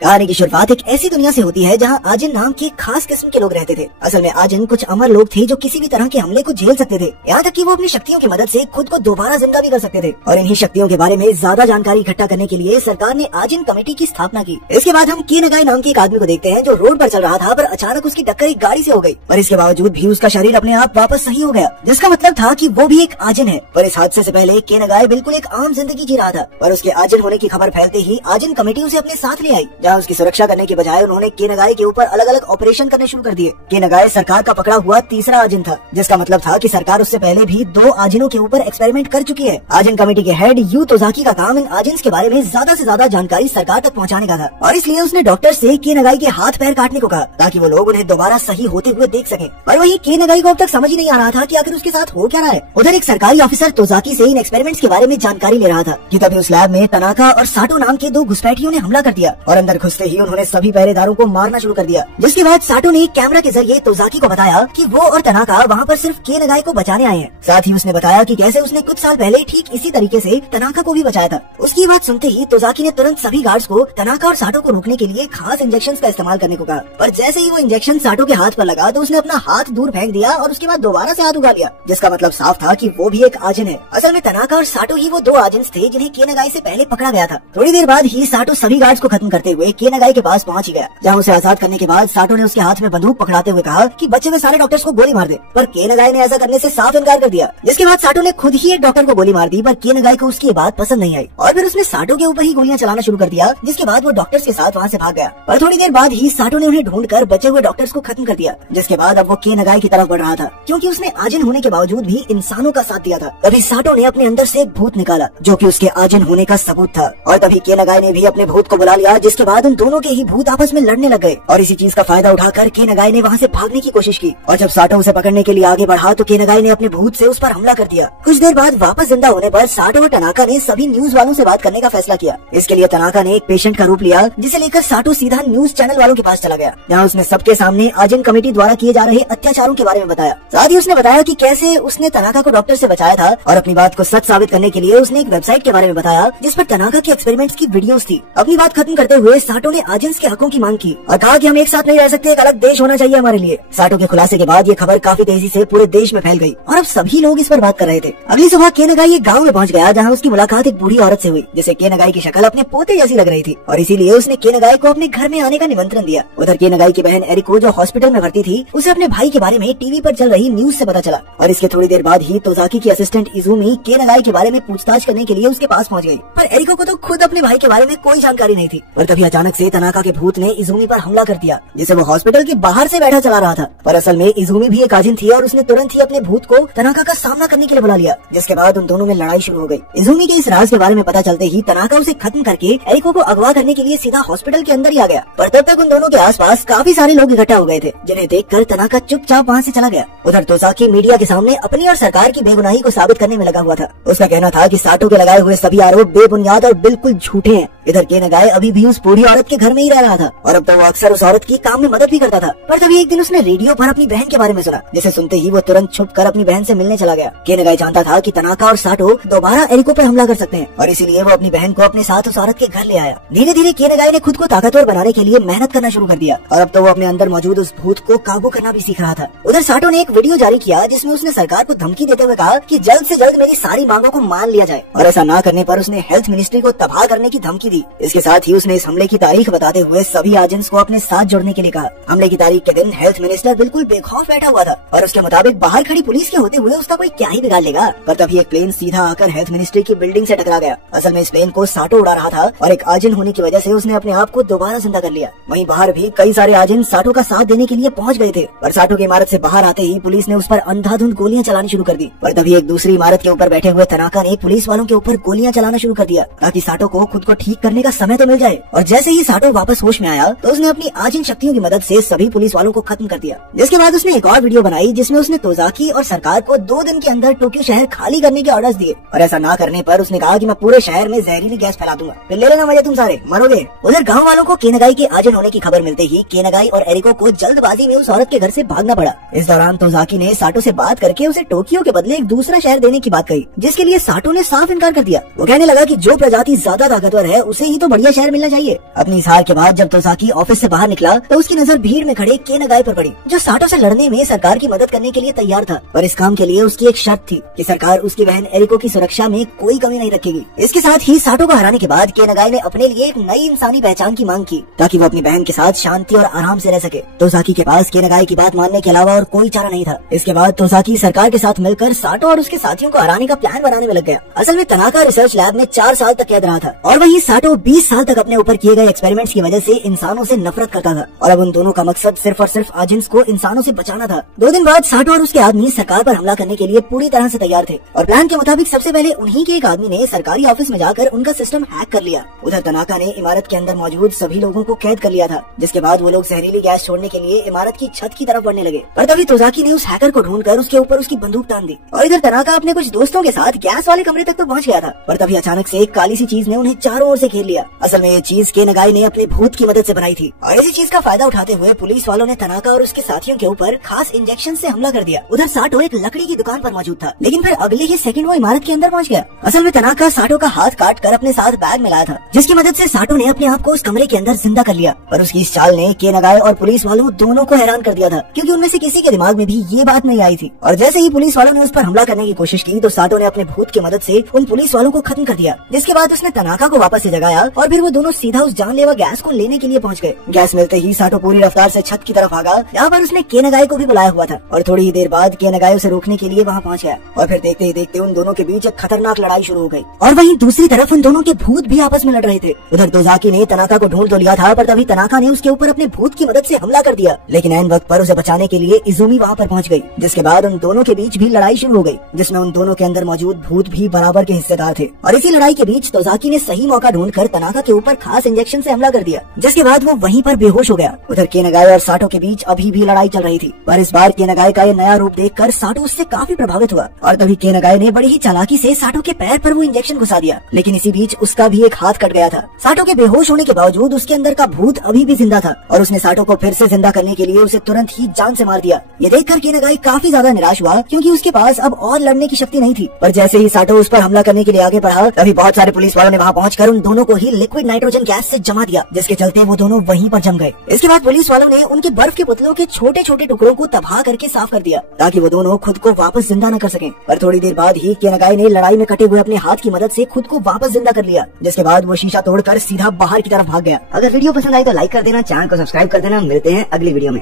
कहानी की शुरुआत एक ऐसी दुनिया से होती है जहां आजिन नाम के खास किस्म के लोग रहते थे। असल में आजिन कुछ अमर लोग थे जो किसी भी तरह के हमले को झेल सकते थे, यहाँ तक कि वो अपनी शक्तियों की मदद से खुद को दोबारा जिंदा भी कर सकते थे। और इन्हीं शक्तियों के बारे में ज्यादा जानकारी इकट्ठा करने के लिए सरकार ने आजिन कमेटी की स्थापना की। इसके बाद हम के नगाई नाम के एक आदमी को देखते हैं जो रोड पर चल रहा था, पर अचानक उसकी टक्कर एक गाड़ी से हो गई। पर इसके बावजूद भी उसका शरीर अपने आप वापस सही हो गया, जिसका मतलब था कि वो भी एक आजिन है। पर इस हादसे से पहले के नगाई बिल्कुल एक आम जिंदगी जी रहा था, पर उसके आजिन होने की खबर फैलते ही आजिन कमेटी उसे अपने साथ ले आई, जहाँ उसकी सुरक्षा करने के बजाय उन्होंने के नगाई के ऊपर अलग अलग ऑपरेशन करने शुरू कर दिए। के नगाई सरकार का पकड़ा हुआ तीसरा आजिन था, जिसका मतलब था कि सरकार उससे पहले भी 2 आजिनों के ऊपर एक्सपेरिमेंट कर चुकी है। आजिन कमेटी के हेड यू तोजाकी का काम इन आजिन्स के बारे में ज्यादा से ज्यादा जानकारी सरकार तक पहुंचाने का था, और इसलिए उसने डॉक्टर से के नगाई के हाथ पैर काटने को कहा ताकि वो लोग उन्हें दोबारा सही होते हुए देख सकें। पर वही के नगाई को अब तक समझ ही नहीं आ रहा था कि आखिर उसके साथ हो क्या रहा है। उधर एक सरकारी ऑफिसर तोजाकी से इन एक्सपेरिमेंट्स के बारे में जानकारी ले रहा था कि तभी उस लैब में तनाका और साटो नाम के 2 घुसपैठियों ने हमला कर दिया, और अंदर घुसते ही उन्होंने सभी पहरेदारों को मारना शुरू कर दिया। जिसके बाद साटो ने कैमरा के जरिए तोजाकी को बताया कि वो और तनाका वहाँ पर सिर्फ के नगाई को बचाने आए हैं। साथ ही उसने बताया कि कैसे उसने कुछ साल पहले ठीक इसी तरीके से तनाका को भी बचाया था। उसकी बात सुनते ही तोजाकी ने तुरंत सभी गार्ड्स को तनाका और साटो को रोकने के लिए खास इंजेक्शन का इस्तेमाल करने को कहा। पर जैसे ही वो इंजेक्शन साटो के हाथ पर लगा तो उसने अपना हाथ दूर फेंक दिया और उसके बाद दोबारा से हाथ उगा लिया, जिसका मतलब साफ था कि वो भी एक आजिन है। असल में तनाका और साटो ही वो 2 आजिन्स थे जिन्हें के नगाई से पहले पकड़ा गया था। थोड़ी देर बाद ही साटो सभी गार्ड्स को खत्म करते हुए के नगाई के पास पहुंच ही गया, जहाँ उसे आजाद करने के बाद साटो ने उसके हाथ में बंदूक पकड़ाते हुए कहा कि बचे हुए सारे डॉक्टर्स को गोली मार दे। पर के नगाई ने ऐसा करने से साफ इनकार कर दिया, जिसके बाद साटो ने खुद ही एक डॉक्टर को गोली मार दी। पर के नगाई को उसकी ये बात पसंद नहीं आई और फिर उसने साटो के ऊपर ही गोलियां चलाना शुरू कर दिया, जिसके बाद वो डॉक्टर्स के साथ वहाँ से भाग गया। पर थोड़ी देर बाद ही साटो ने उन्हें ढूंढकर बचे हुए डॉक्टर्स को खत्म कर दिया, जिसके बाद अब वो के नगाई की तरफ बढ़ रहा था, क्योंकि उसने आजिन होने के बावजूद भी इंसानों का साथ दिया था। तभी साटो ने अपने अंदर से एक भूत निकाला जो कि उसके आजिन होने का सबूत था, और तभी के नगाई ने भी अपने भूत को बुला लिया, जिसके बाद उन दोनों के ही भूत आपस में लड़ने लग गए। और इसी चीज का फायदा उठाकर के नगाई ने वहाँ से भागने की कोशिश की, और जब साटो उसे पकड़ने के लिए आगे बढ़ा तो के नगाई ने अपने भूत से उस पर हमला कर दिया। कुछ देर बाद वापस जिंदा होने पर साटो और तनाका ने सभी न्यूज वालों से बात करने का फैसला किया। इसके लिए तनाका ने एक पेशेंट का रूप लिया, जिसे लेकर साटो सीधा न्यूज चैनल वालों के पास चला गया, जहाँ उसने सबके सामने आजिन कमेटी द्वारा किए जा रहे अत्याचारों के बारे में बताया। साथ ही उसने बताया कि कैसे उसने तनाका को डॉक्टर से बचाया था, और अपनी बात को सच साबित करने के लिए उसने एक वेबसाइट के बारे में बताया जिस पर तनाका के एक्सपेरिमेंट्स की वीडियोस थी। अपनी बात खत्म करते हुए साटो ने आजिन्स के हकों की मांग की और कहा कि हम एक साथ नहीं रह सकते, एक अलग देश होना चाहिए हमारे लिए। साटो के खुलासे के बाद ये खबर काफी तेजी से पूरे देश में फैल गई और अब सभी लोग इस पर बात कर रहे थे। अगली सुबह के नगाई एक गाँव में पहुंच गया, जहाँ उसकी मुलाकात एक बूढ़ी औरत से हुई, जिसे के नगाई की शक्ल अपने पोते जैसी लग रही थी, और इसीलिए उसने के नगाई को अपने घर में आने का निमंत्रण दिया। उधर के नगाई की बहन एरिको जो हॉस्पिटल में भर्ती थी, उसे अपने भाई के बारे में टीवी पर चल रही न्यूज से पता चला, और इसके थोड़ी देर बाद ही तोजाकी की असिस्टेंट इजुमी के नगाई के बारे में पूछताछ करने के लिए उसके पास पहुंच गई। पर एरिको को तो खुद अपने भाई के बारे में कोई जानकारी नहीं थी। पर तभी अचानक से तनाका के भूत ने इजुमी पर हमला कर दिया, जिसे वो हॉस्पिटल के बाहर से बैठा चला रहा था। पर असल में इजुमी भी एक आजिन थी, और उसने तुरंत ही अपने भूत को तनाका का सामना करने के लिए बुला लिया, जिसके बाद उन दोनों में लड़ाई शुरू हो गई। इजुमी के इस राज के बारे में पता चलते ही तनाका उसे खत्म करके एरिको को अगवा करने के लिए सीधा हॉस्पिटल के अंदर ही आ गया। पर तब तक उन दोनों के आसपास काफी सारे लोग इकट्ठा हो गए थे, जिन्हें देखकर तनाका चुपचाप वहाँ से चला गया। उधर तोजाकी मीडिया के सामने अपनी और सरकार की बेगुनाही को साबित करने में लगा हुआ था। उसका कहना था कि साटो के लगाए हुए सभी आरोप बेबुनियाद और बिल्कुल झूठे हैं। इधर के नगाई अभी भी उस बूढ़ी औरत के घर में ही रह रहा था, और अब तो वो अक्सर उस औरत की काम में मदद भी करता था। पर तभी एक दिन उसने रेडियो पर अपनी बहन के बारे में सुना, जिसे सुनते ही वो तुरंत छुपकर अपनी बहन से मिलने चला गया। के नगाई जानता था कि तनाका और साटो दोबारा एरिको पर हमला कर सकते हैं, और इसीलिए वो अपनी बहन को अपने साथ उस औरत के घर ले आया। धीरे धीरे के नगाई ने खुद को ताकतवर बनाने के लिए मेहनत करना शुरू कर दिया, और अब तो वो अपने अंदर मौजूद उस भूत को काबू करना भी सीख रहा था। उधर साटो ने एक वीडियो जारी किया, जिसमें उसने सरकार को धमकी देते हुए कहा कि जल्द से जल्द मेरी सारी मांगों को मान लिया जाए, और ऐसा न करने पर उसने हेल्थ मिनिस्ट्री को तबाह करने की धमकी दी। इसके साथ ही उसने इस हमले की तारीख बताते हुए सभी आजिन्स को अपने साथ जोड़ने के लिए कहा। हमले की तारीख के दिन हेल्थ मिनिस्टर बिल्कुल बेखौफ बैठा हुआ था, और उसके मुताबिक बाहर खड़ी पुलिस के होते हुए उसका कोई क्या ही बिगाड़ लेगा। पर तभी एक प्लेन सीधा आकर हेल्थ मिनिस्ट्री की बिल्डिंग से टकरा गया। असल में इस प्लेन को साटो उड़ा रहा था, और एक आजिन होने की वजह से उसने अपने आप को दोबारा जिंदा कर लिया। वहीं बाहर भी कई सारे आजिन साटो का साथ देने के लिए पहुंच गए थे, पर साटो की इमारत से बाहर आते ही पुलिस ने उस पर अंधाधुंध गोलियां चलानी शुरू कर दी। पर तभी एक दूसरी इमारत के ऊपर बैठे हुए तनाका ने पुलिस वालों के ऊपर गोलियां चलाना शुरू कर दिया, ताकि साटो को खुद को ठीक करने का समय तो मिल जाए। और जैसे ही साटो वापस होश में आया तो उसने अपनी आजिन शक्तियों की मदद से सभी पुलिस वालों को खत्म कर दिया। जिसके बाद उसने एक और वीडियो बनाई, जिसमें उसने तोजाकी और सरकार को 2 दिन के अंदर टोक्यो शहर खाली करने के ऑर्डर्स दिए, और ऐसा ना करने पर उसने कहा कि मैं पूरे शहर में जहरीली गैस फैला दूंगा, फिर ले लेना मजे, तुम सारे मरोगे। उधर गाँव वालों को के नगाई के आजिन होने की खबर मिलते ही के नगाई और एरिको को जल्दबाजी में उस औरत के घर से भागना पड़ा। इस दौरान तोजाकी ने साटो से बात करके उसे टोक्यो के बदले एक दूसरा शहर देने की बात कही, जिसके लिए साटो ने साफ इनकार कर दिया। वो कहने लगा कि जो प्रजाति ज्यादा ताकतवर है उसे ही तो बढ़िया शहर मिलना चाहिए। अपनी इस हार के बाद जब तोसाकी ऑफिस से बाहर निकला तो उसकी नजर भीड़ में खड़े के नगाई पर पड़ी, जो साटो से लड़ने में सरकार की मदद करने के लिए तैयार था। पर इस काम के लिए उसकी एक शर्त थी कि सरकार उसकी बहन एरिको की सुरक्षा में कोई कमी नहीं रखेगी। इसके साथ ही साटो को हराने के बाद के नगाई ने अपने लिए एक नई इंसानी पहचान की मांग की, ताकि वो अपनी बहन के साथ शांति और आराम से रह सके। तोसाकी के पास के नगाई की बात मानने के अलावा और कोई चारा नहीं था। इसके बाद तोसाकी सरकार के साथ मिलकर साटो और उसके साथियों को हराने का प्लान बनाने में लग गया। असल में तनाका रिसर्च लैब में 4 साल तक कैद रहा था और वहीं साटो 20 साल तक अपने ऊपर किए गए एक्सपेरिमेंट्स की वजह से इंसानों से नफरत करता था। और अब उन दोनों का मकसद सिर्फ और सिर्फ आजिन्स को इंसानों से बचाना था। 2 दिन बाद साटो और उसके आदमी सरकार पर हमला करने के लिए पूरी तरह से तैयार थे और प्लान के मुताबिक सबसे पहले उन्हीं के एक आदमी ने सरकारी ऑफिस में जाकर उनका सिस्टम हैक कर लिया। उधर तनाका ने इमारत के अंदर मौजूद सभी लोगों को कैद कर लिया था, जिसके बाद वो लोग जहरीली गैस छोड़ने के लिए इमारत की छत की तरफ बढ़ने लगे। पर तभी तोसाकी ने उस हैकर को ढूंढकर उसके ऊपर उसकी बंदूक तान दी और इधर तनाका अपने कुछ दोस्तों के साथ गैस वाले कमरे तक तो पहुंच गया था। पर तभी अचानक से एक काली सी चीज ने उन्हें चारों ओर से घेर लिया। असल में ये चीज के नगाई ने अपने भूत की मदद से बनाई थी और इसी चीज का फायदा उठाते हुए पुलिस वालों ने तनाका और उसके साथियों के ऊपर खास इंजेक्शन से हमला कर दिया। उधर साटो एक लकड़ी की दुकान पर मौजूद था, लेकिन फिर अगले ही सेकंड वो इमारत के अंदर पहुंच गया। असल में तनाका साटो का हाथ काट कर अपने साथ बैग में लाया था, जिसकी मदद से साटो ने अपने आप को उस कमरे के अंदर जिंदा कर लिया। पर उसकी इस चाल ने के नगाई और पुलिस वालों दोनों को हैरान कर दिया था, क्योंकि उनमें से किसी के दिमाग में भी ये बात नहीं आई थी। और जैसे ही पुलिस वालों ने उस पर हमला करने की कोशिश की तो साटो ने अपने भूत की मदद से उन पुलिस वालों को खत्म कर दिया। जिसके बाद उसने तनाका को वापस से जगाया और फिर वो दोनों सीधा उस जानलेवा गैस को लेने के लिए पहुंच गए। गैस मिलते ही साटो पूरी रफ्तार से छत की तरफ भागा, जहाँ पर उसने के नगाई को भी बुलाया हुआ था और थोड़ी ही देर बाद के नगाई उसे रोकने के लिए वहाँ पहुँच गया। और फिर देखते ही देखते उन दोनों के बीच एक खतरनाक लड़ाई शुरू हो गई और वहीं दूसरी तरफ उन दोनों के भूत भी आपस में लड़ रहे थे। उधर तोसाकी ने तनाका को ढूंढ तो लिया था, पर तभी तनाका ने उसके ऊपर अपने भूत की मदद से हमला कर दिया। लेकिन ऐन वक्त पर उसे बचाने के लिए इजुमी वहाँ पर पहुँच गई, जिसके बाद उन दोनों के बीच भी लड़ाई शुरू हो गई, जिसमें उन दोनों के अंदर मौजूद भूत भी बराबर के हिस्सेदार थे। और इसी लड़ाई के बीच तोसाकी ने सही मौका ढूंढकर तनाका के ऊपर खास इंजेक्शन से हमला कर दिया, जिसके बाद वो वहीं पर बेहोश हो गया। उधर के नगाई और साटो के बीच अभी भी लड़ाई चल रही थी, पर इस बार के नगाई का ये नया रूप देखकर साटो उससे काफी प्रभावित हुआ और तभी के नगाई ने बड़ी ही चालाकी से साटो के पैर पर वो इंजेक्शन घुसा दिया। लेकिन इसी बीच उसका भी एक हाथ कट गया था। साटो के बेहोश होने के बावजूद उसके अंदर का भूत अभी भी जिंदा था और उसने साटो को फिर से जिंदा करने के लिए उसे तुरंत ही जान से मार दिया। ये देखकर के नगाई काफी ज्यादा निराश हुआ, क्योंकि उसके पास अब और लड़ने की शक्ति नहीं थी। पर जैसे ही साटो उस पर हमला करने के लिए आगे बढ़ा, तभी बहुत सारे पुलिस वालों ने वहाँ पहुंचकर उन दोनों को ही लिक्विड नाइट्रोजन गैस से जमा दिया, जिसके चलते वो दोनों वहीं पर जम गए। इसके बाद पुलिस वालों ने उनके बर्फ के पुतलों के छोटे छोटे टुकड़ों को तबाह करके साफ कर दिया, ताकि वो दोनों खुद को वापस जिंदा न कर सकें। पर थोड़ी देर बाद ही के नगाई ने लड़ाई में कटे हुए अपने हाथ की मदद से खुद को वापस जिंदा कर लिया, जिसके बाद वो शीशा तोड़कर सीधा बाहर की तरफ भाग गया। अगर वीडियो पसंद आई तो लाइक कर देना, चैनल को सब्सक्राइब कर देना। मिलते हैं अगली वीडियो में।